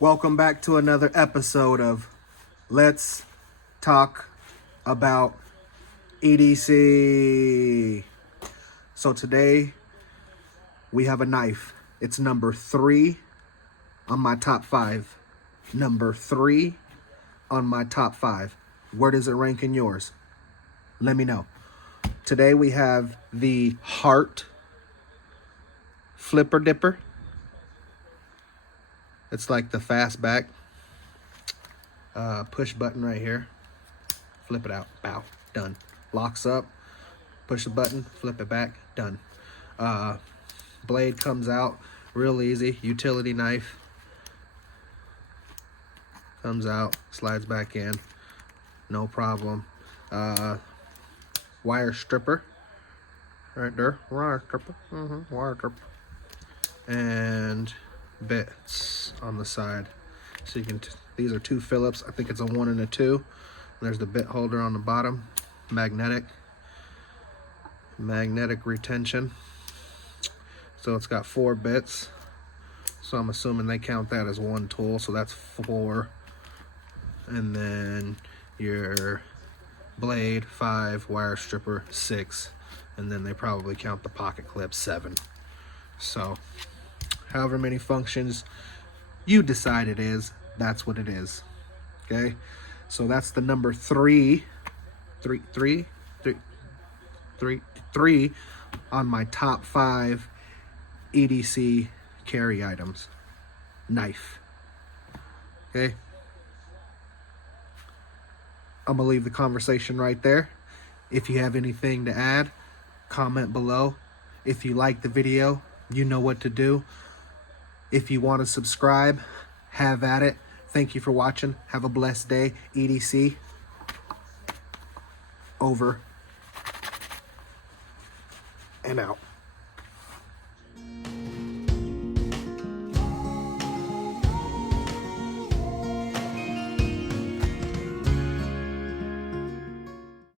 Welcome back to another episode of Let's Talk About EDC. So today we have a knife. It's number 3 on my top 5. Number 3 on my top 5. Where does it rank in yours? Let me know. Today we have the Hart Flipper Dipper. It's like the fastback push button right here. Flip it out. Bow. Done. Locks up. Push the button. Flip it back. Done. Blade comes out real easy. Utility knife. Comes out. Slides back in. No problem. Wire stripper. Right there. Wire stripper. Wire stripper. And bits on the side, so you can these are 2 Phillips. I think it's a 1 and a 2. There's the bit holder on the bottom. Magnetic retention, so it's got 4 bits, so I'm assuming they count that as 1 tool, so that's 4. And then your blade 5, wire stripper 6, and then they probably count the pocket clip 7. So however many functions you decide it is, that's what it is. Okay, so that's the number 3 on my top 5 EDC carry items. Knife. Okay, I'm gonna leave the conversation right there. If you have anything to add, comment below. If you like the video, you know what to do. If you want to subscribe, have at it. Thank you for watching. Have a blessed day. EDC. Over and out.